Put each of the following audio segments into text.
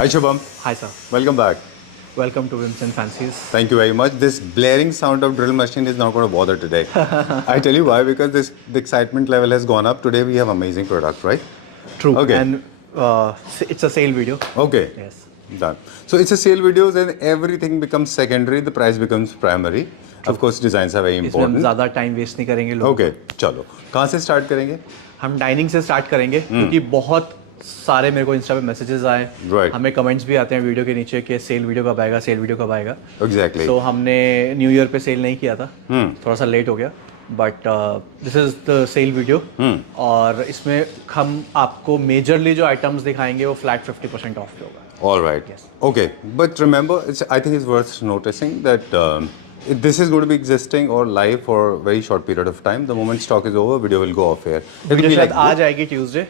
Hi Shubham, Hi sir, welcome back. welcome to Vincent Fancies. Thank you very much. This blaring sound of drill machine is not going to bother today. I tell you why, because the excitement level has gone up. Today we have amazing product, right? True. Okay. And it's a sale video. Okay. Yes. Done. So it's a sale videos and everything becomes secondary. The price becomes primary. Of course, designs are very इसमें हम important. ज़्यादा time waste नहीं करेंगे लोगों Okay. चलो. कहाँ से start करेंगे? हम डाइनिंग से स्टार्ट करेंगे क्योंकि बहुत सारे मेरे को इंस्टा पे मैसेजेस आए Right. हमें कमेंट्स भी आते हैं वीडियो के नीचे कि सेल वीडियो कब आएगा सेल वीडियो कब आएगा Exactly. तो हमने न्यू ईयर पे सेल नहीं किया था थोड़ा सा लेट हो गया but this is the sale video और इसमें हम आपको मेजरली जो आइटम्स दिखाएंगे वो फ्लैट 50% ऑफ पे होगा All right. Yes. Okay. But remember, I think it's worth noticing that this is going to be existing or live for a very short period of time. The moment stock is over, video will go off air. It will video be शायद like आ जाएगी Tuesday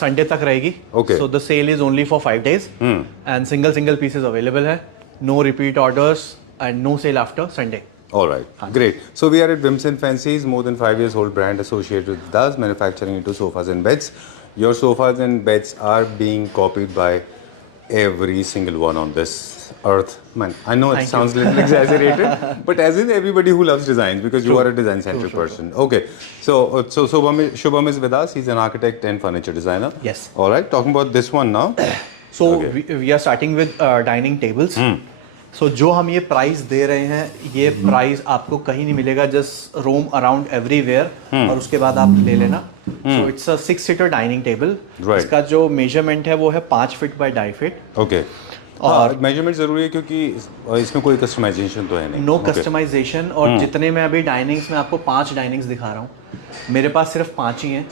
Sunday तक रहेगी Okay. So the sale is only for 5 days and single pieces available है no repeat orders and no sale after Sunday All right, great. So we are at Vincent Fancies, more than 5 years old brand associated with us, manufacturing into sofas and beds. Your sofas and beds are being copied by every single one on this earth. Man, I know it Thank sounds a little exaggerated, but as in everybody who loves designs, because you are a design-centric person. Okay, so Shubham is with us. He's an architect and furniture designer. Yes. All right, talking about this one now. So Okay. We are starting with dining tables so जो हम ये price दे रहे हैं ये price आपको कहीं नहीं मिलेगा जस्ट रोम अराउंड एवरीवेयर और उसके बाद आप ले लेना so it's a 6 seater dining table Right. इसका जो मेजरमेंट है वो है 5 फीट बाय 2.5 फीट Okay. और मेजरमेंट जरूरी है क्योंकि इसमें कोई कस्टमाइजेशन तो है नहीं. No Okay. कस्टमाइजेशन और जितने मैं अभी डाइनिंग्स में आपको 5 डाइनिंग्स दिखा रहा हूँ मेरे पास सिर्फ 5 ही हैं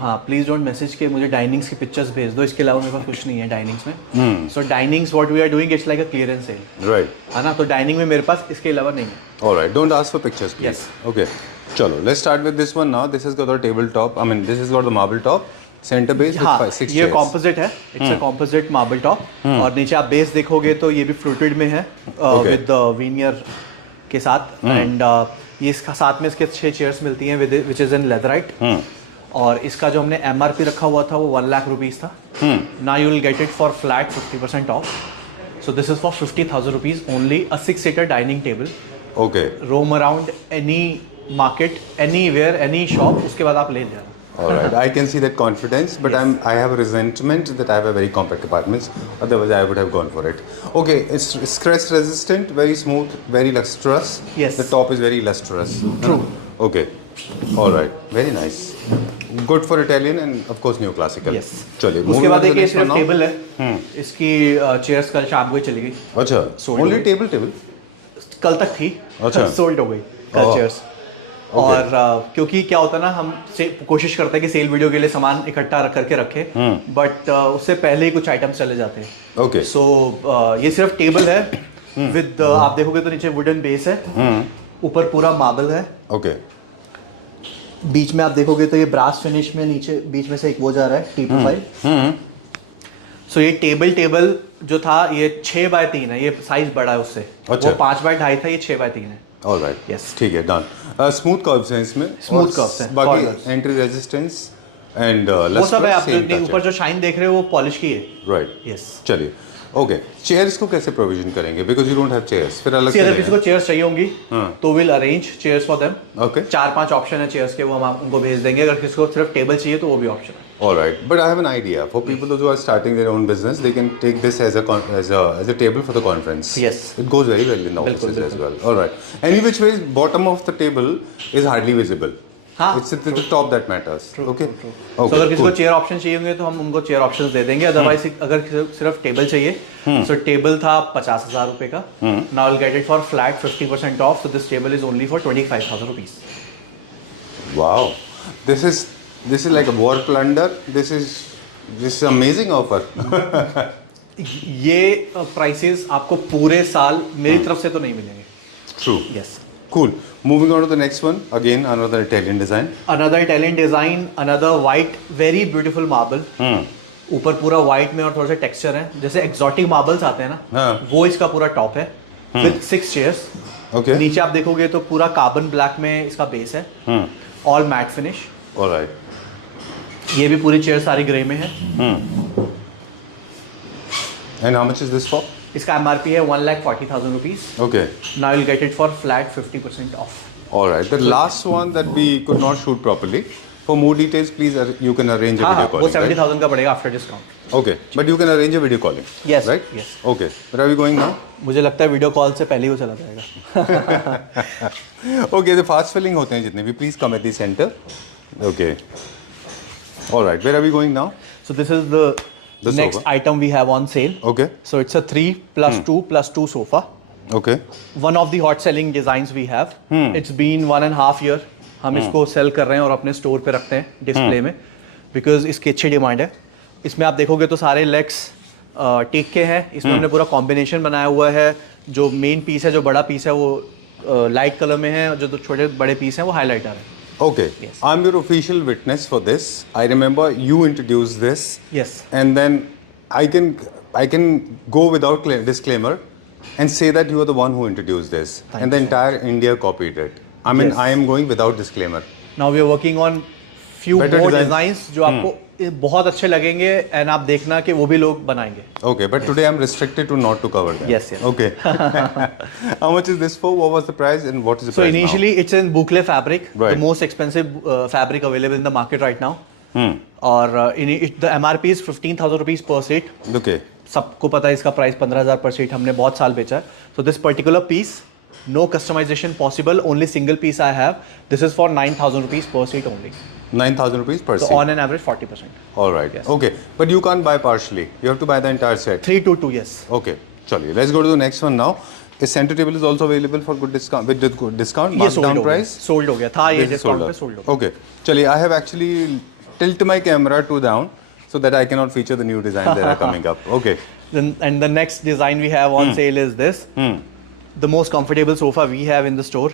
हाँ प्लीज डोंट मैसेज के मुझे डाइनिंग्स की पिक्चर्स भेज दो इसके अलावा मेरे पास कुछ नहीं है डाइनिंग्स में so dinings what we are doing it's like a clearance sale Right. है ना तो डाइनिंग में मेरे पास इसके अलावा नहीं है All right. Don't ask for pictures, please. Yes. Okay. Chalo. Let's start with this one now. This has got the tabletop. I mean, this has got the marble top. Center base with हाँ 6 ये chairs. Composite है it's a composite marble top और नीचे आप base देखोगे तो ये भी फ्लूटेड में है Okay. विद वीनियर के साथ एंड ये इसका साथ में इसके 6 चेयर्स मिलती हैं विच इज इन लेदराइट और इसका जो हमने MRP रखा हुआ था वो 1 लाख रुपीज़ था now you will get it for flat 50% off so this is for 50,000 rupees only a 6 seater dining table Okay. Roam around any market anywhere any shop उसके बाद आप ले जाना All right. I can see that confidence, but Yes. I have a resentment that I have a very compact apartments. Otherwise, I would have gone for it. Okay. It's scratch resistant, very smooth, very lustrous. Yes. The top is very lustrous. True. Okay. All right. Very nice. Good for Italian and of course neoclassical. Yes. चलिए. उसके moving on बाद to एक the ये next one सिर्फ now. Table है इसकी chairs कल शाम को ही चली गई अच्छा. Sold Only away. table. कल तक थी अच्छा। सोल्ड हो गई कल Oh. चेयर्स और क्योंकि क्या होता है ना हम कोशिश करते हैं कि सेल वीडियो के लिए सामान इकट्ठा रख करके रखें बट उससे पहले ही कुछ आइटम्स चले जाते हैं Okay. सो ये सिर्फ टेबल है विद आप देखोगे तो नीचे वुडन बेस है ऊपर पूरा मार्बल है Okay. बीच में आप देखोगे तो ये ब्रास फिनिश में नीचे बीच में से एक वो जा रहा है टी प्रोफाइल सो ये टेबल जो था ये 6 बाय 3 है ये साइज बड़ा है उससे अच्छा। वो 5 बाय 2.5 था ये 6 बाय 3 है All right. Yes. ठीक है. Done. Smooth curves हैं इसमें. Smooth और curves हैं, बाकी corners. entry resistance and वो सब है आप same जो touch ऊपर है. जो शाइन देख रहे हो वो पॉलिश की है Right. यस चलिए. Okay. Chairs को कैसे प्रोविजन करेंगे? Because you don't have chairs. फिर अलग से अगर लेंगे. किसी को चेयर्स चाहिए होंगी हाँ. तो will arrange chairs for them Okay. 4-5 option है चेयर्स के वो हम उनको भेज देंगे अगर किसी को सिर्फ टेबल चाहिए तो वो भी ऑप्शन है All right. But I have an idea. For people those who are starting their own business, they can take this as a table for the conference. Yes. It goes very well in the बिल्कुल, offices as well. All right. Any which way, bottom of the table is hardly visible. हाँ. It's at the top that matters. Okay. तो Okay. अगर किसी को cool. Chair option चाहिए होंगे तो हम उनको चेयर ऑप्शंस दे देंगे अदरवाइज अगर सिर्फ टेबल चाहिए सो टेबल था 50,000 रुपए का now will get it for flat 50% off so this table is only for 25,000 rupees Wow, this is like a war plunder. This is amazing offer. ये प्राइसेस आपको पूरे साल मेरी तरफ से तो नहीं मिलेंगे True. Yes Cool. Moving on to the next one. Again, another Italian design. Another Italian design another white very beautiful marble ऊपर पूरा वाइट में और थोड़ा सा टेक्सचर है जैसे एक्सोटिक मार्बल्स आते हैं ना हाँ. वो इसका पूरा टॉप है विद 6 चेयर्स Okay. नीचे आप देखोगे तो पूरा कार्बन ब्लैक में इसका बेस है all matte finish All right. ये भी पूरी चेयर सारी ग्रे में है And how much is this for? इसका MRP है 1,40,000 rupees. Okay. Now you'll get it for flat 50% off. All right. The last one that we could not shoot properly. For more details, please you can arrange a हाँ video वो calling. 70,000 का पड़ेगा after discount. Right? Okay. But you can arrange a video calling. Yes. Right? Yes. Okay. Where are we going now? मुझे लगता है video call से पहले ही वो चला जाएगा. Okay. The fast filling होते हैं जितने भी. Please come at the center. Okay. All right. Where are we going now? So this is the next sofa. item we have on sale. Okay. So it's a 3+2+2 sofa. Okay. One of the hot selling designs we have. It's been 1.5 year. हम इसको cell कर रहे हैं और अपने store पे रखते हैं डिस्प्ले में, बिकॉज इसकी अच्छी डिमांड है. इसमें आप देखोगे तो सारे लेग्स टेक के हैं. इसमें हमने पूरा कॉम्बिनेशन बनाया हुआ है. जो मेन पीस है, जो बड़ा पीस है, वो लाइट कलर में है, और जो छोटे बड़े पीस हैं वो हाईलाइटर है. Okay. Yes. I'm your official witness for this. I remember you introduced this. Yes. And then I can go without disclaimer and say that you are the one who introduced this. Thank And the you. entire India copied it. I mean, Yes. I am going without disclaimer. Now we are working on few Better more designs. Designs जो आपको बहुत अच्छे लगेंगे, and आप देखना कि वो भी लोग बनाएंगे. Okay, but today I'm restricted to not to cover that. Yes, yes. Okay. How much is this for? What was the price and what is the So price initially it's in boucle fabric, Right. the most expensive fabric available in the market right now. now? और the MRP is 15,000 rupees per seat. Okay. सबको पता है इसका price 15,000 पर seat. हमने बहुत साल बेचा है. So this particular piece, no customization possible, only single piece I have. This is for 9,000 rupees per seat only. 9,000 rupees per So seat. on an average 40%. All right. Yes. Okay. But you can't buy partially. You have to buy the entire set. 322, yes. Okay, chaliye. Let's go to the next one now. Is center table is also available for good discount with good discount, ये marked sold down हो गया. price. Sold हो गया था ये This is discount sold पे out. Sold हो गया. Okay, chaliye. I have actually tilt my camera to down so that I cannot feature the new designs that are coming up. Okay. And the next design we have on sale is this. The most comfortable sofa we have in the store.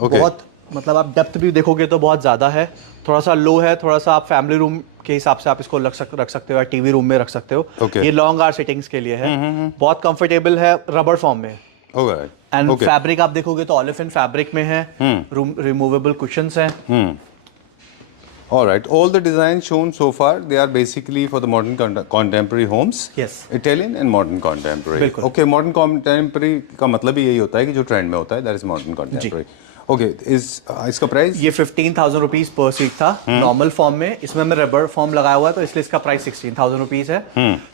Okay. बहुत मतलब आप depth भी देखोगे तो बहुत ज़्यादा है. थोड़ा सा लो है, थोड़ा सा आप फैमिली रूम के हिसाब से आप इसको रख सकते हो, या टीवी रूम में रख सकते हो. Okay. ये लॉन्ग आवर सिटिंग्स के लिए है. बहुत कंफर्टेबल है, रबर फॉर्म में. Okay. And Okay. फैब्रिक आप देखोगे तो ऑलिफिन फैब्रिक में है. रिमूवेबल कुशंस हैं. All right. All the designs shown so far, they are basically for the modern contemporary homes. Yes. Italian and modern contemporary. बिल्कुल. Okay, modern contemporary का मतलब ही यही होता है कि जो ट्रेंड में होता है, that is modern contemporary. Okay, इसका प्राइस? ये 15,000 रुपीज पर सीट था नॉर्मल फॉर्म में. इसमें हमने रबर फॉर्म लगाया हुआ है, तो इसलिए इसका प्राइस 16,000 रुपीज है.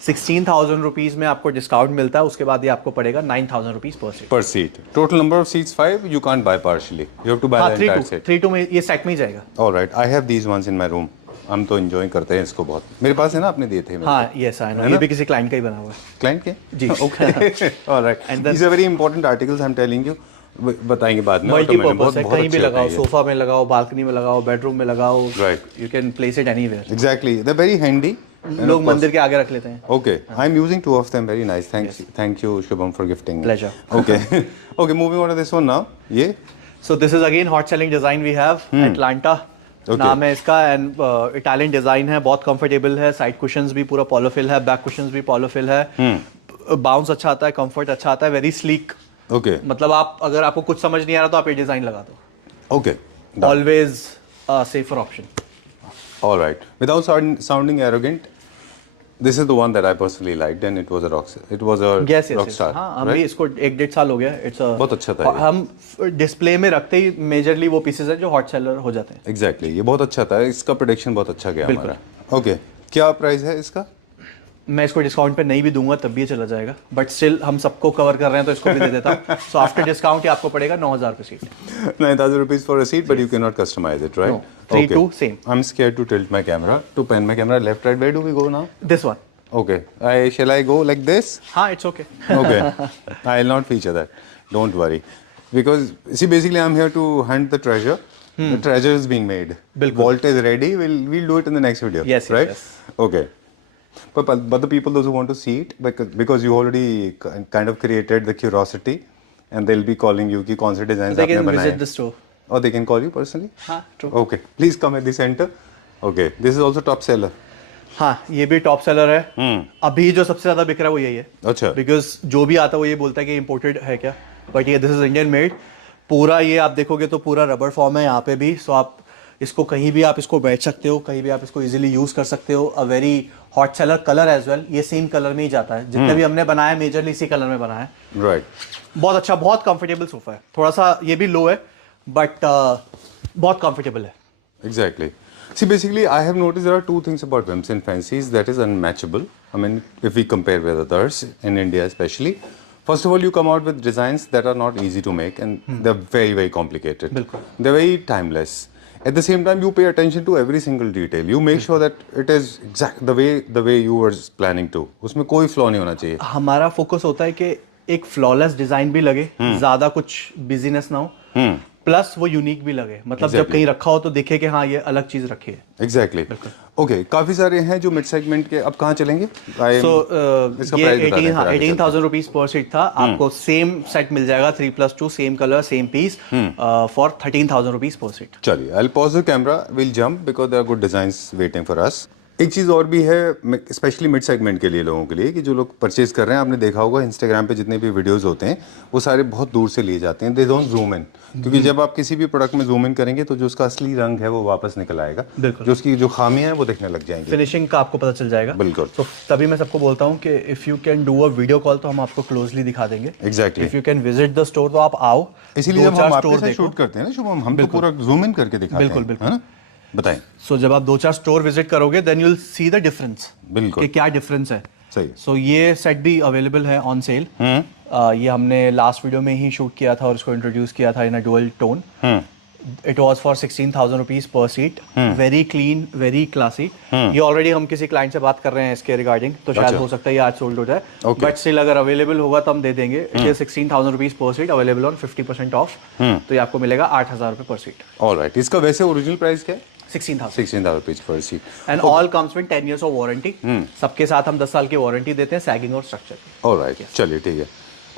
16,000 रुपीज में आपको डिस्काउंट मिलता है. उसके बाद ये आपको पड़ेगा 9,000 रुपीज पर seat. Per seat. Total number of seats 5. You can't buy partially. You have to buy हाँ, the entire set. 3-2 में ये सेट में ही जाएगा. All right. I have these ones in my room. हम तो enjoy करते हैं इसको बहुत. मेरे पास है ना, आपने दिए थे मेरे हाँ, यस आई नो. ये भी किसी क्लाइंट का ही बना हुआ है. क्लाइंट के? जी. Okay. All right. And then- These are very important articles. I'm telling you. बताएंगे बाद में. मल्टीपर्पज है, कहीं भी अच्छे लगाओ, होते हैं ये. सोफा में लगाओ, बालकनी में लगाओ, बेडरूम में लगाओ. Right. You can place it anywhere. Exactly. They're very handy. And लोग of course- मंदिर के आगे रख लेते हैं. Okay, I'm using 2 of them. Very nice. Thank you, Shubham, for gifting me. Pleasure. Okay, okay. Moving on to this one now. ये So this is again hot selling design we have. Atlanta Okay. नाम है इसका. And Italian design है, बहुत comfortable है. Side cushions भी पूरा पॉलोफिल है, बैक कुशंस भी पॉलोफिल है. बाउंस अच्छा आता है, कंफर्ट अच्छा आता है, वेरी स्लीक. okay, मतलब आप अगर आपको कुछ समझ नहीं आ रहा तो आप ये डिजाइन लगा दो. okay. Done. Always safer option. All right. Without sounding arrogant, this is the one that I personally liked, and it was a rock. It was a yes rock yes. star. हाँ, हम भी right? इसको 1-1.5 साल हो गया. It's बहुत अच्छा था ये. हम डिस्प्ले में रखते ही मेजरली वो पीसेस है जो हॉट सेलर हो जाते हैं. Exactly. ये बहुत अच्छा था. इसका प्रोडक्शन बहुत अच्छा गया बिल्कुल. हमारा. Okay. क्या प्राइस है इसका? मैं इसको डिस्काउंट पे नहीं भी दूंगा तब भी ये चला जाएगा, बट स्टिल हम सबको कवर कर रहे हैं तो इसको भी दे देता हूँ. सो आफ्टर डिस्काउंट ये आपको पड़ेगा 9,000 per seat. 9,000 rupees for a seat, but you cannot customize it, right? No. 3-2 same. I'm scared to tilt my camera, to pan my camera left, right. Where do we go now? This one. Okay. Shall I go like this? हाँ, it's okay. Okay. I'll not feature that. Don't worry. Because, see, basically I'm here to hunt the treasure. The treasure is being made. बिल्कुल. Vault is ready. We'll do it in the next video. Yes, right? yes. Okay. But the people, those who want to see it, because you already kind of created the curiosity, and they'll be calling you कि कौन से designs They आपने can बनाए. visit the store. Or they can call you personally? हाँ, true. Okay. Please come at the center. Okay. This is also top seller. हाँ, ये भी top seller है. अभी जो सबसे ज्यादा बिक रहा है वो यही है. अच्छा. बिकॉज जो भी आता है वो ये बोलता है कि इम्पोर्टेड है क्या, बट ये दिस इज इंडियन मेड. पूरा ये आप देखोगे तो पूरा रबर फॉर्म है यहाँ पे भी. सो आप इसको कहीं भी आप इसको बैठ सकते हो, कहीं भी आप इसको इजीली यूज कर सकते हो। A very hot seller colour as well, ये सेम कलर में ही जाता है, जितने भी हमने बनाया मेजरली इसी कलर में बना है। राइट, बहुत अच्छा, बहुत कंफर्टेबल सोफा है। थोड़ा सा ये भी लो है बट बहुत कंफर्टेबल है। exactly. See, basically, I have noticed there are two things about Vims and Fancies that is unmatchable. I mean, if we compare with others in India, especially. First of all, you come out with designs that are not easy to make, and they're very, very complicated. बिल्कुल। They're very timeless. At the same time, you pay attention to every single detail. You make sure that it is exact the way you were planning to. उसमें कोई flaw नहीं होना चाहिए. हमारा focus होता है कि एक फ्लॉलेस डिजाइन भी लगे, ज्यादा कुछ बिजीनेस ना हो, प्लस वो यूनिक भी लगे। मतलब जब कहीं रखा हो तो दिखे कि हाँ ये अलग चीज रखी है। एग्जैक्टली। ओके, काफी सारे हैं जो मिड सेगमेंट के। अब कहाँ चलेंगे? सो ये 18,000 रुपीज पर सीट था। आपको सेम सेट मिल जाएगा 3+2, same colour same piece for 13,000 rupees पर सीट। चलिए, I will pause the camera, will jump because there are good designs waiting for us. एक चीज़ और भी है स्पेशली मिड सेगमेंट के लिए लोगों के लिए, कि जो लोग परचेज कर रहे हैं, आपने देखा होगा इंस्टाग्राम पे जितने भी वीडियोस होते हैं वो सारे बहुत दूर से लिए जाते हैं। दे डोंट जूम इन, क्योंकि जब आप किसी भी प्रोडक्ट में जूम इन करेंगे तो जो उसका असली रंग है वो वापस निकल आएगा, जो उसकी जो खामियां हैं वो दिखने लग जाएंगी, फिनिशिंग का आपको पता चल जाएगा। बिल्कुल। तो तभी मैं सबको बोलता हूँ कि if you can do a video call तो हम आपको क्लोजली दिखा देंगे। Exactly. If you can visit the store तो आप आओ। इसीलिए जब हम आपके साथ शूट करते हैं ना शुभम, हम तो पूरा जूम इन करके दिखाते हैं। बिल्कुल बिल्कुल, है ना? बताएं। सो जब आप 2-4 स्टोर विजिट करोगे then you will see the difference, बिल्कुल, कि क्या डिफरेंस है। सही। सो ये सेट भी अवेलेबल है ऑन सेल। ये हमने लास्ट वीडियो में ही शूट किया था और इसको इंट्रोड्यूस किया था in a dual tone. It was for 16,000 rupees पर seat. Very clean, very classy. ये ऑलरेडी हम किसी क्लाइंट से बात कर रहे हैं इसके रिगार्डिंग, तो शायद हो सकता है ये आज सोल्ड हो जाए, बट स्टिल अगर अवेलेबल होगा तो हम दे देंगे। इट इज 16,000 रुपीज पर सीट, अवेलेबल ऑन 50% ऑफ। तो ये आपको मिलेगा 8,000 रुपए पर सीट। ऑलराइट, इसका वैसे ओरिजिनल प्राइस क्या है? 16,000 रुपीज पर seat. And all comes with 10 years of warranty. सबके साथ हम 10 साल की वारंटी देते हैं, सैगिंग और स्ट्रक्चर। ऑलराइट, चलिए ठीक है।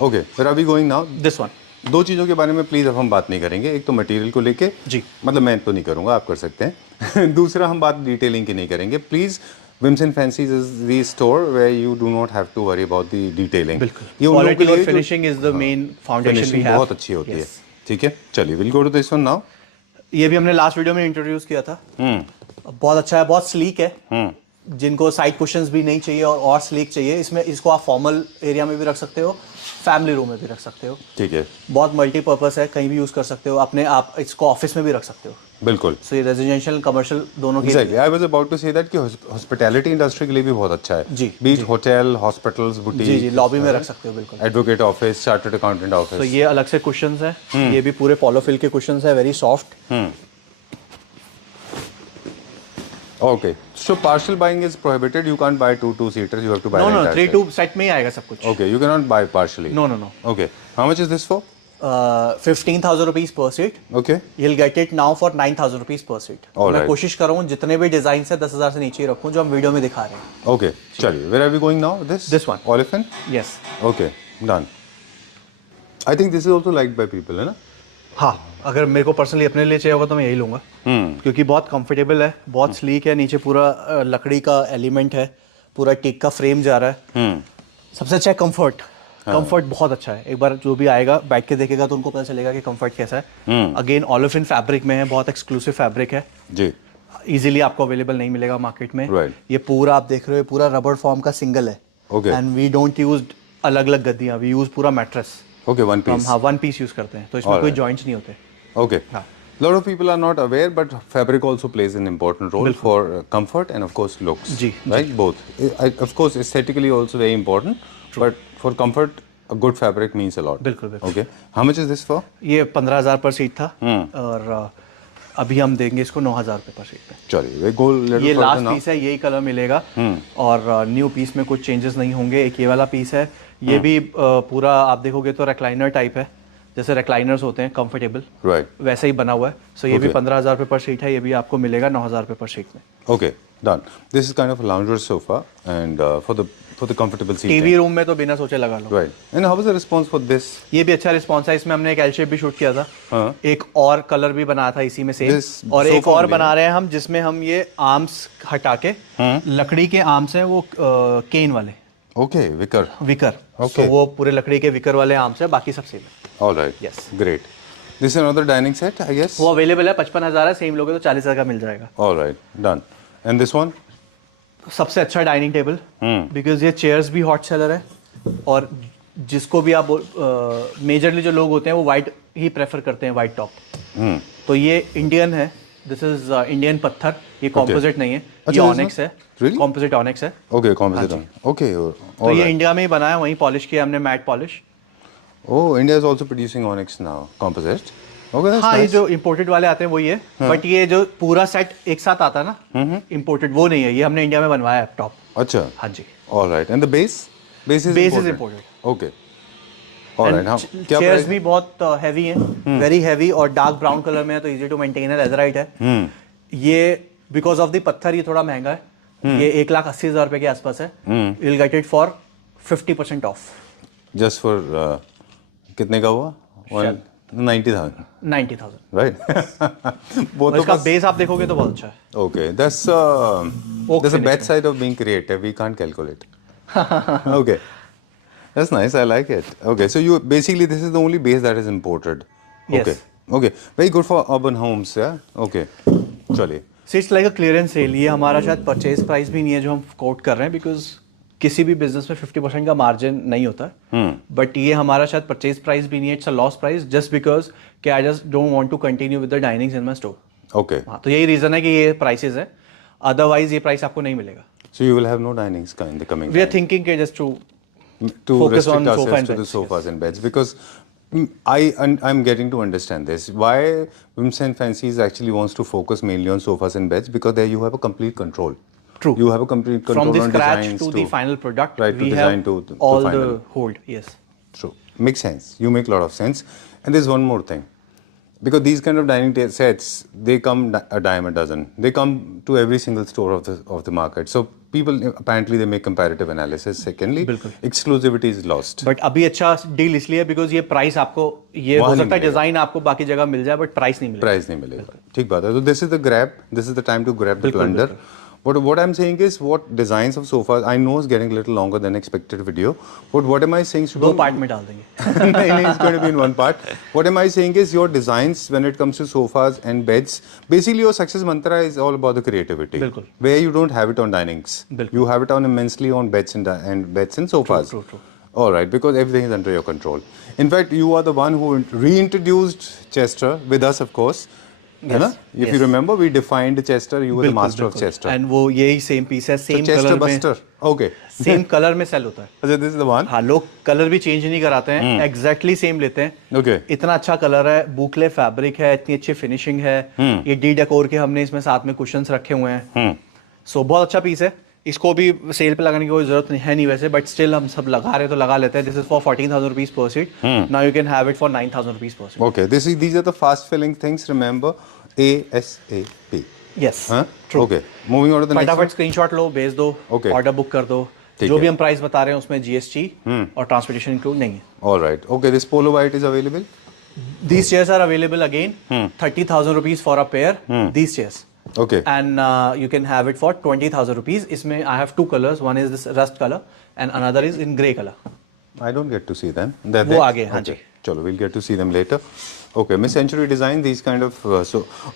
ओके, फिर अभी गोइंग नाउ दिस वन। दो चीज़ों के बारे में प्लीज़ अब हम बात नहीं करेंगे। एक तो मटेरियल को लेके, जी, मतलब मैं तो नहीं करूँगा, आप कर सकते हैं। दूसरा, हम बात डिटेलिंग की नहीं करेंगे please. Vims and Fancies is the store where you do not have to worry about the detailing. बिल्कुल। ये उन लोगों के लिए finishing is the main foundation we have. बहुत अच्छी होती है। ठीक है, चलिए will go to this one now. ये भी हमने लास्ट वीडियो में इंट्रोड्यूस किया था। बहुत अच्छा है, बहुत स्लीक है। जिनको साइड कुशंस भी नहीं चाहिए और स्लीक चाहिए, इसमें इसको आप फॉर्मल एरिया में भी रख सकते हो, फैमिली रूम में भी रख सकते हो। ठीक है, बहुत मल्टीपर्पस है, कहीं भी यूज कर सकते हो। अपने आप इसको ऑफिस में भी रख सकते हो। बिल्कुल। सो ये रेजिडेंशियल कमर्शियल दोनों के exactly, I was about to say that कि हॉस्पिटैलिटी इंडस्ट्री के लिए भी बहुत अच्छा है। जी, बीच होटल, हॉस्पिटल्स, बुटीक, जी, लॉबी में रख सकते हो। बिल्कुल। Advocate office, chartered accountant office. तो ये अलग से कुशंस हैं। ये भी पूरे पॉलोफिल के कुशंस है, very soft. Okay, so partial buying is prohibited. You can't buy two seaters. You have to buy. No, the entire 3-2 set में ही आएगा सब कुछ। Okay, you cannot buy partially. No. Okay, how much is this for? 15,000 rupees पर seat. Okay. You'll get it now for 9,000 rupees पर seat. मैं कोशिश कर रहा हूँ जितने भी डिजाइन है 10,000 से नीचे ही रखूँ, जो हम वीडियो में दिखा रहे हैं। Okay, चलिए, where are we going now? This one. Olefin? Yes. Okay, done. I think this is also liked by people, है ना? हाँ, अगर मेरे को पर्सनली अपने लिए चाहिए होगा तो मैं यही लूँगा। क्योंकि बहुत कंफर्टेबल है, बहुत स्लीक है। नीचे पूरा लकड़ी का एलिमेंट है, पूरा टीक का फ्रेम जा रहा है। सबसे अच्छा है कंफर्ट। कंफर्ट बहुत अच्छा है। एक बार जो भी आएगा बैठ के देखेगा तो उनको पता चलेगा कि कंफर्ट कैसा है। अगेन ऑलिफिन फैब्रिक में है, बहुत एक्सक्लूसिव फैब्रिक है जी। इजीली आपको अवेलेबल नहीं मिलेगा मार्केट में। ये पूरा आप देख रहे हो, पूरा रबर फॉर्म का सिंगल है। एंड वी डोंट यूज अलग अलग गद्दियाँ, वी यूज पूरा मैट्रेस। Okay, one piece. हाँ, वन पीस यूज करते हैं, तो इसमें कोई जॉइंट्स नहीं होते। Okay. Lot of people are not aware, but fabric also plays an important role for comfort and of course looks. Ji, right, both. Of course, aesthetically also very important, but for comfort, a good fabric means a lot. बिल्कुल बिल्कुल। Okay. How much is this for? ये 15,000 पर seat था और अभी हम देंगे इसको 9,000 रुपये पर सीट पे। चलिए, ये लास्ट पीस है, यही कलर मिलेगा और न्यू पीस में कुछ चेंजेस नहीं होंगे। एक ये वाला पीस है, ये भी पूरा आप देखोगे तो रेक्लाइनर टाइप है, जैसे रेक्लाइनर्स होते हैं कंफर्टेबल, राइट, वैसे ही बना हुआ है। सो ये भी 15,000 रुपये पर सीट है, ये भी आपको मिलेगा 9,000 रुपये पर सीट में। Okay, done. This is kind of a lounger sofa and for the comfortable seat. TV room में तो बिना सोचे लगा लो। Right, and how was the response for this? ये भी अच्छा रिस्पांस है। इसमें हमने एक एल शेप भी शूट किया था। एक और कलर भी बनाया था इसी में सेम, और एक और बना रहे हैं हम जिसमें हम ये आर्म्स हटा के, लकड़ी के आर्म्स हैं वो केन वाले। Okay, vicar. सो वो पूरे लकड़ी के विकर वाले आर्म्स है, बाकी सब सेम है। Alright, yes, great. This is another dining set, I guess. वो अवेलेबल है, 55,000 है, सेम लोगे तो 40,000 का मिल जाएगा. All right, done. And this one? सबसे अच्छा डाइनिंग टेबल, बिकॉज ये चेयर्स भी हॉट सेलर है, और जिसको भी आप मेजरली जो लोग होते हैं वो वाइट ही प्रेफर करते हैं, वाइट टॉप. तो ये इंडियन है, दिस इज इंडियन पत्थर, ये कॉम्पोजिट नहीं है, ये अच्छा, ऑनिक्स है. Really? कॉम्पोजिट ऑनिक्स है. Okay, composite one. Okay. तो ये इंडिया में ही बना है, वहीं पॉलिश किया हमने, matte polish. Oh, India is also producing onyx now, composite. Okay, that's हाँ, ये nice. जो इम्पोर्टेड वाले आते हैं वही है, बट ये जो पूरा सेट एक साथ आता है ना इम्पोर्टेड, वो नहीं है, ये हमने इंडिया में बनवाया है टॉप. अच्छा. हाँ जी. All right. And the base? Base is Base is imported. imported. Okay. All right. हाँ. क्या चेयर्स price? भी बहुत हैवी हैं, वेरी हैवी, और डार्क ब्राउन कलर में है, तो इजी टू मेंटेन है, लेदराइट है. ये बिकॉज ऑफ द पत्थर ये थोड़ा महंगा है, ये 1,80,000 रुपए के आसपास है. You will get it for 50% of. Just for कितने का हुआ? 90,000. 90,000. Right. वो और तो इसका बस. बेस आप देखोगे तो बहुत अच्छा है. Okay. That's a finish bad side of being creative. We can't calculate. Okay. That's nice. I like it. Okay. So you basically this is the only base that is imported. Yes. Okay. Okay. Very good for urban homes. Yeah. Okay. चलिए. So it's like a clearance sale. ये हमारा शायद purchase price भी नहीं है जो हम coat कर रहे हैं, बिकॉज किसी भी बिजनेस में 50% का मार्जिन नहीं होता. बट ये हमारा शायद परचेज प्राइस भी नहीं है, it's a loss price, just because कि I just don't want to continue with the dinings in my store. Okay. हाँ, तो यही रीजन है कि ये प्राइसेस है, अदरवाइज ये प्राइस आपको नहीं मिलेगा. So you will have no dinings in the coming we are time. Thinking कि just To focus restrict on sofa ourselves and to the beds, sofas and beds because I'm getting to understand this. Why Vincent Fancies actually wants to focus mainly on sofas and beds because there you have a complete control. True. You have a complete control from the on scratch designs to the final product, right, to we design have to all final. the hold. Yes. True. Makes sense. You make a lot of sense. And there's one more thing. Because these kind of dining sets, they come a dime a dozen. They come to every single store of the market. So people apparently they make comparative analysis. Secondly, exclusivity is lost. But अभी अच्छा deal इसलिए है because ये price आपको, ये हो वहाँ नहीं सकता है मिलेगा. डिजाइन आपको बाकी जगह मिल जाए बट प्राइस नहीं मिलेगा. Price नहीं मिलेगा. ठीक बात है. So this is the grab. This is the time to grab the plunder. What I'm saying is what designs of sofas I know is getting a little longer than expected video. But what am I saying? दो part में डाल देंगे. नहीं, it's going to be in one part. What am I saying is your designs when it comes to sofas and beds. Basically, your success mantra is all about the creativity. बिल्कुल. Where you don't have it on dinings. बिल्कुल. You have it on immensely on beds and beds and sofas. True. All right, because everything is under your control. In fact, you are the one who reintroduced Chester with us, of course. है ना? If you remember, we defined Chester. You were the master of Chester. And वो यही same piece है, same Chester colour में, Buster. Okay. Same colour में cell होता है. अच्छा, this is the one. हाँ, लोग कलर भी चेंज नहीं कराते हैं, एग्जैक्टली सेम लेते हैं. Okay. इतना अच्छा कलर है, बुकले फैब्रिक है, इतनी अच्छी फिनिशिंग है. ये डी डेकोर के हमने इसमें साथ में कुशंस रखे हुए हैं. सो बहुत अच्छा पीस है. इसको भी सेल पे लगाने की कोई जरूरत है नहीं वैसे, बट स्टिल हम सब लगा रहे हैं तो लगा लेते हैं. दिस इज फॉर 14,000 रुपीज पर seat. Now you can have it for 9,000 rupees पर seat. Okay. These are the fast filling things. Remember, ASAP. Yes. Huh? Okay. Moving on to the next फटाफट one. स्क्रीनशॉट लो, भेज दो, Okay. Order book कर दो. ठीक जो है. भी हम प्राइस बता रहे हैं उसमें जीएसटी और ट्रांसपोर्टेशन इंक्लूड नहीं है. All right. Okay. This polo white is available. These chairs are available again. 30,000 rupees for a pair. These chairs. Okay. And you can have it for 20,000 rupees. इसमें I have two colors. One is this rust color and another is in grey color. I don't get to see them. They're वो there. आगे, हाँ जी. Chalo, we'll get to see them later. Okay, mid-century design, these kind of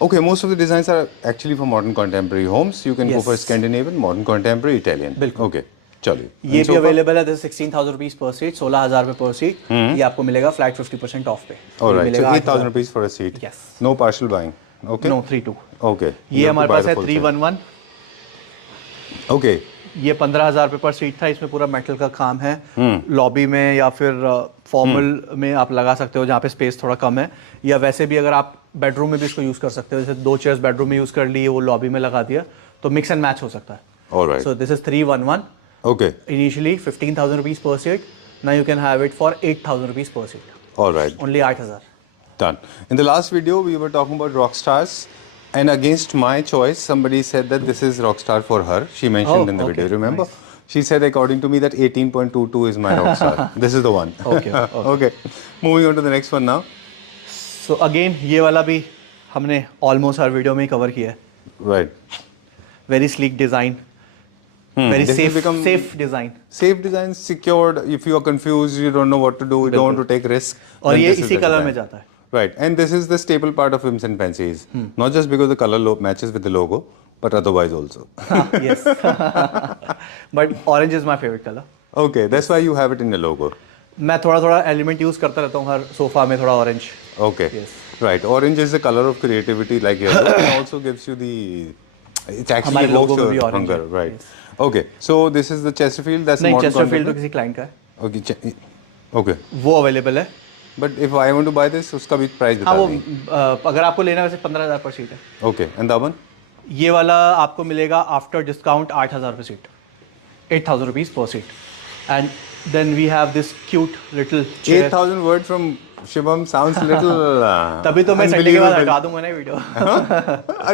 okay, most of the designs are actually for modern contemporary homes. You can go Yes. for Scandinavian, modern contemporary, Italian. बिल्कुल. Okay, चलिए. ये And भी sofa? Available है. This 16,000 rupees पर seat, 16,000 रुपए पर seat. ये आपको मिलेगा फ्लैट 50% ऑफ पे. All ये right, so मिलेगा 8,000 rupees for a seat. Yes. No partial buying. Okay. No 3-2. Okay. ये You have to हमारे buy पास the है full set. 311. Okay. ये 15,000 रुपए पर सीट था. इसमें पूरा मेटल का काम है. लॉबी में या फिर फॉर्मल में आप लगा सकते हो जहाँ पे स्पेस थोड़ा कम है, या वैसे भी अगर आप बेडरूम में भी इसको यूज कर सकते हो. जैसे 2 चेयर्स बेडरूम में यूज कर ली, वो लॉबी में लगा दिया, तो मिक्स एंड मैच हो सकता है. All right. So this is 311. Okay. Initially 15,000 rupees per seat. Now you can have it for 8,000 rupees per seat. All right. Only 8,000. Done. In the last video, we were talking about rock stars, and against my choice, somebody said that this is rockstar for her. She mentioned in the okay, video. Remember? nice. She said, according to me, that 18.22 is my rockstar. This is the one. Okay, okay. Okay. Moving on to the next one now. So again ये वाला भी हमने almost हर video में ही cover किया है. Right. Very sleek design. Very This has safe, become- safe design. Safe design, secured. If you are confused, you don't know what to do, you don't want to take risk. और then ये this is इसी the colour design. में जाता है. Right, and this is the staple part of Vims and Fancies. Not just because the color matches with the logo, but otherwise also. Yes. But orange is my favorite color. Okay, that's why you have it in the logo. मैं थोड़ा थोड़ा element use करता रहता हूँ हर sofa में, थोड़ा orange. Okay. Yes. Right. Orange is the color of creativity, like yellow, and also gives you the. It actually हमारे evokes logo में भी your orange hunger, है. right? Yes. Okay. So this is the Chesterfield. That's नहीं, modern Chesterfield तो content. किसी client का है, Okay. Okay. वो अवेलेबल है. But if I want to buy this, उसका भी price हाँ, बता वो दें. अगर आपको लेना है वैसे 15,000 पर सीट है. Okay. And that one? ये वाला आपको मिलेगा आफ्टर डिस्काउंट 8,000 रुपये सीट, 8,000 रुपीज पर seat. And then we have this cute little chair. 8,000 word from Shubham sounds little. तभी तो मैं संडे के बाद unbelievable. हटा दूंगा ना वीडियो.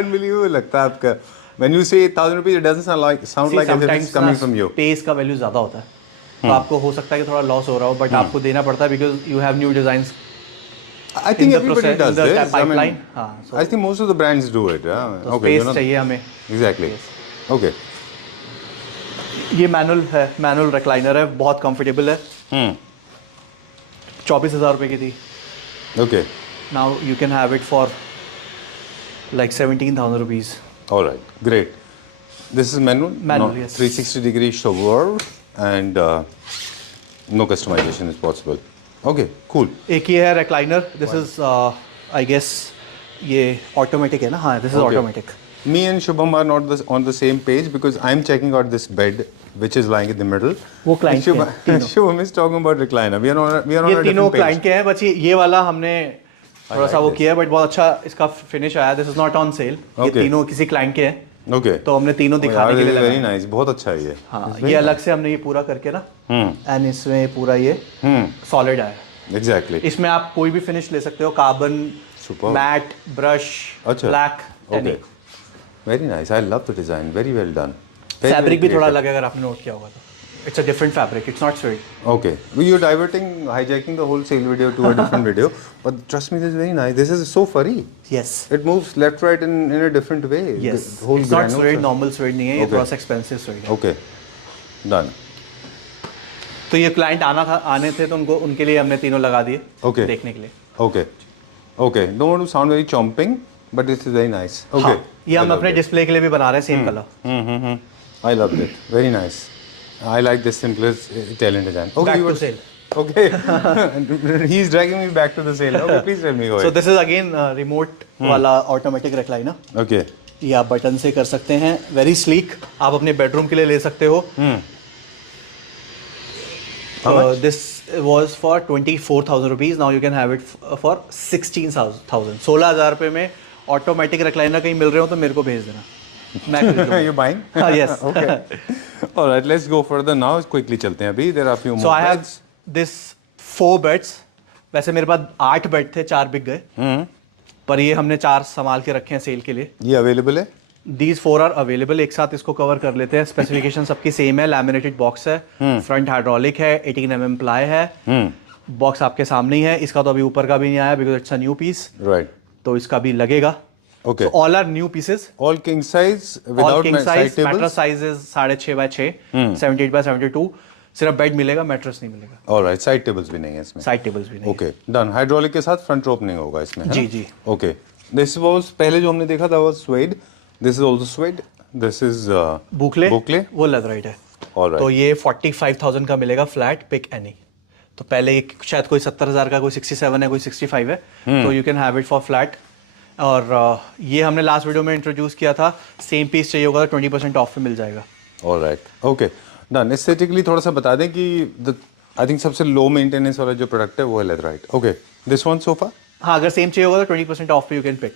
Unbelievable लगता है आपका. When you say 8,000 rupees, it doesn't sound like as if it's coming from you. Space का वैल्यू ज़्यादा होता है, तो आपको हो सकता है कि थोड़ा लॉस हो रहा हो, बट आपको देना पड़ता है because you have new designs. I think everybody does this. I pipeline. mean, हाँ, so I think most of the brands do it. Yeah? तो Okay, स्पेस चाहिए हमें. Exactly. Okay. ये मैनुअल है, मैनुअल रिक्लाइनर है, बहुत कंफर्टेबल है. 24,000 रुपये की थी. Okay. Now you can have it for like 17,000 rupees. All right. Great. This is manual. Manual, no, yes. 360-degree shower and no customization is possible. Okay. Cool. एक ये है recliner. This is I guess ये automatic है ना. हाँ, this is Okay. Automatic. Me and Shubham are not on the same page because I'm checking out this bed which is lying in the middle. वो client And के हैं, तीनों. Shubham is talking about recliner. We are on a ये तीनों different client page. के हैं. बस ये वाला हमने थोड़ा like सा वो this. किया है, बट बहुत अच्छा इसका फिनिश आया. This is not on sale. ये Okay. तीनों किसी क्लाइंट के हैं, Okay. तो हमने तीनों Oh, दिखाने यार, के लिए this is very लगाए. nice. बहुत अच्छा है ये. हाँ, It's very ये अलग से हमने ये पूरा करके ना, एंड इसमें पूरा ये सॉलिड आया. Exactly. इसमें आप कोई भी फिनिश ले सकते हो, कार्बन, Superb. मैट, ब्रश, अच्छा. Black, Okay. Very nice. I love the design. Very well done. Very, fabric very भी थोड़ा creative. अलग है अगर आपने नोट किया होगा तो. It's a different fabric, it's not swayed. Okay. Well, you're hijacking the whole sale video to a different video. But trust me, this is very nice. This is so furry. Yes. It moves left, right in a different way. Yes. The whole it's not granules swayed, are- normal swayed नहीं है, ये Okay. थोड़ा सा expensive swayed है. Okay. Done. तो ये client आने थे तो उनके लिए हमने तीनों लगा दिए. Okay. देखने के लिए. Okay. Okay. Don't want to sound very chomping, but this is very nice. Okay. हाँ, ये हम I loved अपने it. डिस्प्ले के लिए भी बना रहे हैं, same colour. I loved it. Very nice. I like this simplest Italian design. Okay. Back you to were- sale. Okay. He's dragging me back to the sale. Okay, please tell me so why. This is again remote वाला automatic recliner. Okay. ये आप button से कर सकते हैं. Very sleek. आप अपने bedroom के लिए ले सकते हो. This was for 24,000 rupees. Now you can have it for 16,000. 16,000 रुपये में ऑटोमेटिक रिक्लाइनर कहीं मिल रहे हो तो मेरे को भेज देना, मैं खरीद लूंगा. You're buying? Yes. Okay. All right. Let's go further now. Quickly चलते हैं अभी. There are a few So more I have beds. this 4 beds. वैसे मेरे पास 8 बेड थे, 4 बिक गए, पर ये हमने 4 संभाल के रखे हैं सेल के लिए. ये अवेलेबल है. These 4 are available. एक साथ इसको कवर कर लेते हैं. स्पेसिफिकेशन सबकी सेम है. लैमिनेटेड बॉक्स है, फ्रंट हाइड्रोलिक है, 18 mm प्लाई है. बॉक्स आपके सामने ही है. इसका तो अभी ऊपर का भी नहीं आया because it's a new piece, Right. तो इसका भी लगेगा. Okay. All are new pieces. All king size all without king side size. tables. Mattress size is 6.5 by 6, 78 by 72. सिर्फ बेड मिलेगा, मैट्रेस नहीं मिलेगा. All right. Side tables भी नहीं है इसमें. साइड टेबल्स भी नहीं. Okay. Done. Hydraulic के साथ front opening होगा इसमें. है जी, ना? जी. Okay. This was पहले जो हमने देखा था was suede. This is also suede. This is बुकले, बुकले. वो लेदराइट है. All right. तो ये 45,000 का मिलेगा फ्लैट, पिक एनी. तो पहले एक शायद कोई 70,000 का, कोई 67 है, कोई 65 है, तो you can have it for flat. और ये हमने लास्ट वीडियो में इंट्रोड्यूस किया था. सेम पीस चाहिए होगा तो 20% ऑफ में मिल जाएगा. All right. Okay. Done. Aesthetically थोड़ा सा बता दें कि I think सबसे low maintenance वाला जो प्रोडक्ट है वो है leatherette. Okay. This one sofa. हाँ, अगर सेम चाहिए होगा तो 20% ऑफ पे you can pick.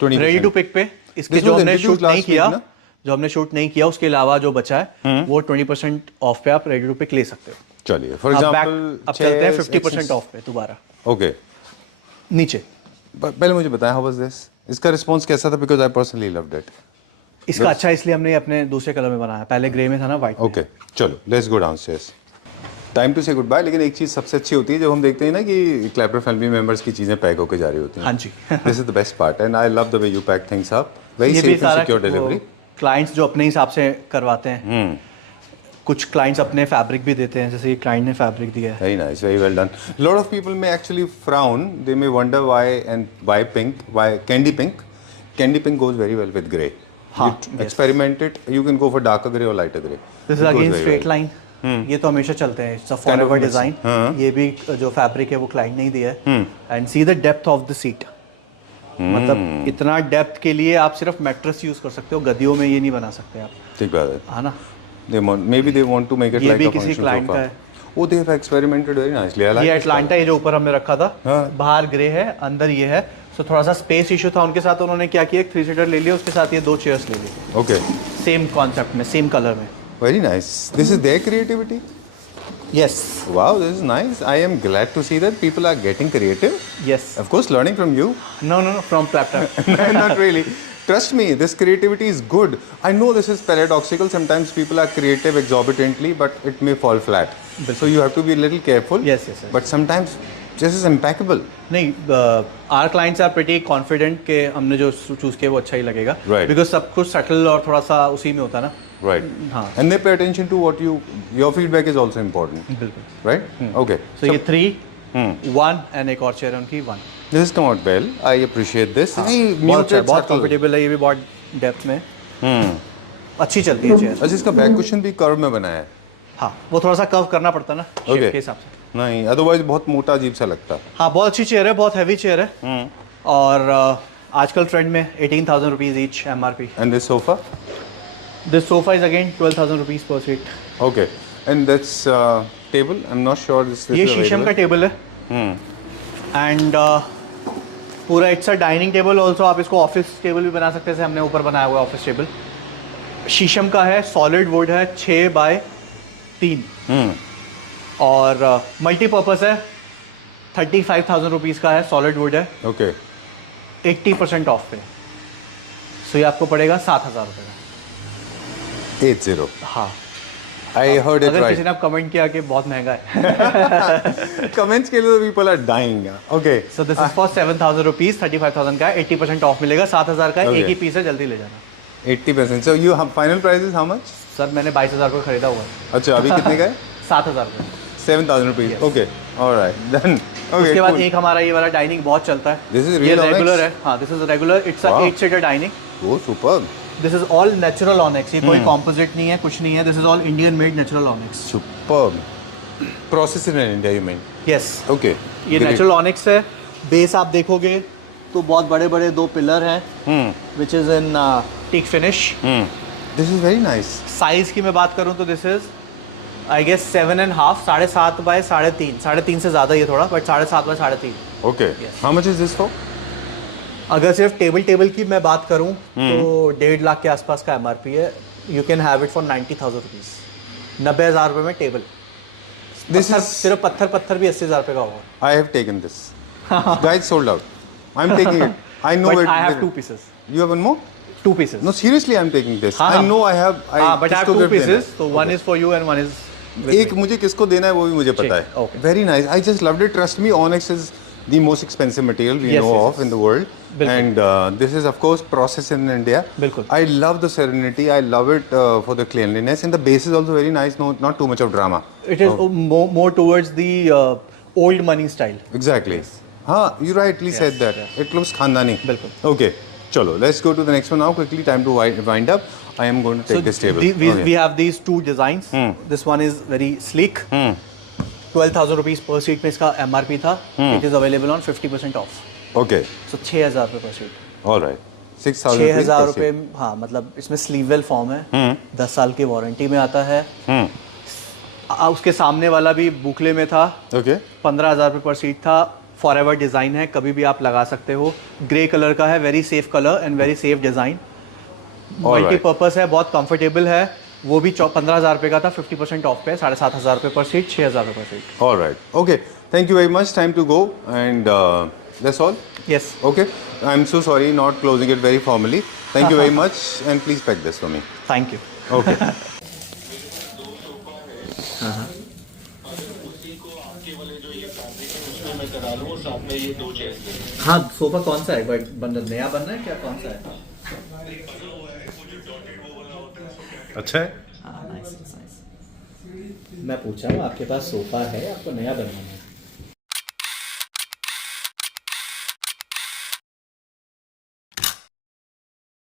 20%. Ready to pick पे. इसके This जो was हमने introduced शूट नहीं last week, किया, ना? जो हमने शूट नहीं किया उसके अलावा जो बचा है वो 20% ऑफ पे आप रेडी टू पिक ले सकते हो. चलिए. For अब example. अब चलते हैं chairs, 50% ऑफ पे दोबारा. Okay. नीचे पहले मुझे बताएं how was this? इसका रिस्पॉन्स कैसा था? Because I personally loved it. इसका अच्छा इसलिए हमने अपने दूसरे कलर में बनाया. पहले ग्रे में था ना, व्हाइट. ओके चलो let's go downstairs. Time to say goodbye. लेकिन एक चीज़ सबसे अच्छी होती है जब हम देखते हैं ना कि क्लैपर फैमिली मेंबर्स की चीज़ें पैक होकर जा रही होती हैं. हाँ जी. This is the best part and I love the way you pack things up. Very ये भी सेफ एंड सारा सिक्योर डिलीवरी. क्लाइंट्स जो अपने हिसाब से करवाते हैं. कुछ क्लाइंट्स अपने फैब्रिक भी देते हैं, जैसे ये क्लाइंट ने फैब्रिक दिया है। Very nice, very well done. A lot of people may actually frown. They may wonder why pink, why candy pink. Candy pink goes very well with grey. हाँ, You experiment it. You can go for darker grey or lighter grey. This is It goes again very straight well. Line, ये तो हमेशा चलते हैं, it's a Kind of forever mixing. Design. हाँ। ये भी जो फैब्रिक है वो क्लाइंट ने ही दिया है। And see the depth of the seat, मतलब इतना डेप्थ के लिए आप सिर्फ मैट्रेस यूज कर सकते हो, गद्दियों में ये नहीं बना सकते आप, ठीक बात है. है ना। Maybe they want to make it ये like भी a किसी function client sofa. का है। Oh, they have experimented very nicely. I like ये this एटलांटा, ये जो ऊपर हमने रखा था, हाँ। बाहर ग्रे है, अंदर ये है। सो थोड़ा सा स्पेस इशू था उनके साथ, उन्होंने क्या किया, एक 3 सीटर ले लिया, उसके साथ ये 2 चेयर्स ले ली, color. Okay. सेम कॉन्सेप्ट में, सेम कलर में। Very nice. This is their creativity. Yes Wow, this is nice. I am glad to see that people are getting creative. Yes, Of course, learning from you. No no no, from laptop. Not really. Trust me, this creativity is good. I know this is paradoxical. Sometimes people are creative exorbitantly, but it may fall flat. So you have to be a little careful. Yes, yes, yes. But sometimes this is impeccable. नहीं, our clients are pretty confident कि हमने जो choose किया वो अच्छा ही लगेगा, Right. Because सब कुछ सटल और थोड़ा सा उसी में होता है ना। Right. हाँ। And they pay attention to what your feedback is also important. बिल्कुल। Right? Okay. सो ये 3 1 एंड एक और चेयर है उनकी 1। This has come out well. I appreciate this. Hey, बहुत अच्छा, muted, बहुत subtle. कंफर्टेबल है, ये भी बहुत डेप्थ में अच्छी चलती है चेयर। अच्छा, इसका बैक कुशन भी कर्व में बनाया है. हाँ, वो थोड़ा सा कर्व करना पड़ता है ना शेप Okay. के हिसाब से। नहीं, अदरवाइज बहुत मोटा अजीब सा लगता है. हाँ, बहुत अच्छी चेयर है, बहुत हैवी चेयर है। और आजकल ट्रेंड में 18,000 rupees each MRP। And this sofa? This sofa is again 12,000 rupees पर seat. Okay. And that's table? I'm not sure this ये is शीशम का available. टेबल है एंड पूरा it's a dining table also. आप इसको ऑफिस टेबल भी बना सकते हैं, जैसे हमने ऊपर बनाया हुआ है ऑफिस टेबल। शीशम का है, सॉलिड वुड है, 6 बाय 3 और मल्टीपर्पज़ है। 35,000 रुपीज़ का है, सॉलिड वुड है, Okay. 80% ऑफ पे। सो ये आपको पड़ेगा 7,000 रुपये का। 80. हाँ, I heard it अगर right. किसी ने आप कमेंट किया कि बहुत महंगा है। Comments के लिए तो people are dying. Okay. So this is for 7,000 rupees, 35,000 का है, 80% ऑफ मिलेगा, 7,000 का है, Okay. एक ही पीस है, जल्दी ले जाना। 80%. So you have final price is how much? Sir मैंने 22,000 को खरीदा हुआ है। अच्छा, अभी कितने का है? 7,000 रुपये। 7,000 rupees. Okay. All right. Then. Okay. उसके बाद cool. एक हमारा ये वाला डाइनिंग बहुत चलता है। This is ये real रेगुलर onyx? है। हाँ, this is regular, it's a Wow. 8 seater dining. Oh, superb. This is all natural onyx, ये कोई कॉम्पोजिट नहीं है, कुछ नहीं है। This is all Indian made natural onyx. Superb. Process in India, you mean? Yes, Okay. ये Great. Natural onyx है। Base आप देखोगे तो बहुत बड़े बड़े 2 पिलर हैं, which is in teak finish. This is very nice. Size की मैं बात करूँ तो this is I guess 7.5, 7.5 by 3.5, 3.5 से ज़्यादा ये थोड़ा, but 7.5 by 3.5। Okay. Yes. How much is this for? अगर सिर्फ टेबल की मैं बात करूं तो 1.5 लाख के आसपास का MRP है। You can have it for 90,000 rupees. 90,000 रुपये में टेबल। This is. सिर्फ पत्थर भी 80,000 रुपये का होगा। I have taken this. Guys, sold out. I'm taking it. I know But it. I have 2 pieces. You have one more? 2 pieces. No, seriously, I'm taking this. हाँ, I know I have. but I have किसको 2 gift देना pieces. है. So one is for you and one is with एक me. मुझे किसको देना है वो भी मुझे पता है. okay. Very nice. I just loved it. Trust me, Onyx is the most expensive material we Yes, know yes, of yes. in the world. बिल्कुल. And this is of course processed in India. बिल्कुल. I love the serenity. I love it for the cleanliness. And the base is also very nice. No, not too much of drama. It is more towards the old money style. Exactly. हाँ, you rightly said that. It looks khandani. बिल्कुल. Okay. Chalo, let's go to the next one now. Quickly, time to wind up. I am going to take this table. We have these 2 designs. This one is very sleek. 12,000 rupees पर seat में इसका MRP था। It is available on 50% off. Okay. So 6,000 रुपये पर seat. All right. 6,000 6,000 रुपये, हाँ, मतलब इसमें स्लीववेल फॉर्म है, 10 साल की वारंटी में आता है। उसके सामने वाला भी बुकले में था, Okay. 15,000 रुपये पर सीट था। फॉरएवर डिज़ाइन है, कभी भी आप लगा सकते हो। ग्रे कलर का है, very safe colour and very safe design. Multipurpose है, बहुत कंफर्टेबल है। वो भी 15,000 रुपये का था, 50% ऑफ पे, 7,500 रुपये पर सीट, 6,000 रुपये पर seat. All right. Okay. Thank you very much. Time to go. And that's all. Yes, Okay. I'm so sorry not closing it very formally. Thank you very much. And please pack this for me. Thank you. Okay. हाँ, sofa कौन सा है? But नया बनना है क्या, कौन सा है? अच्छा है. हाँ, नाइस नाइस। मैं पूछ रहा हूँ आपके पास सोफा है, आपको नया बनवाना है?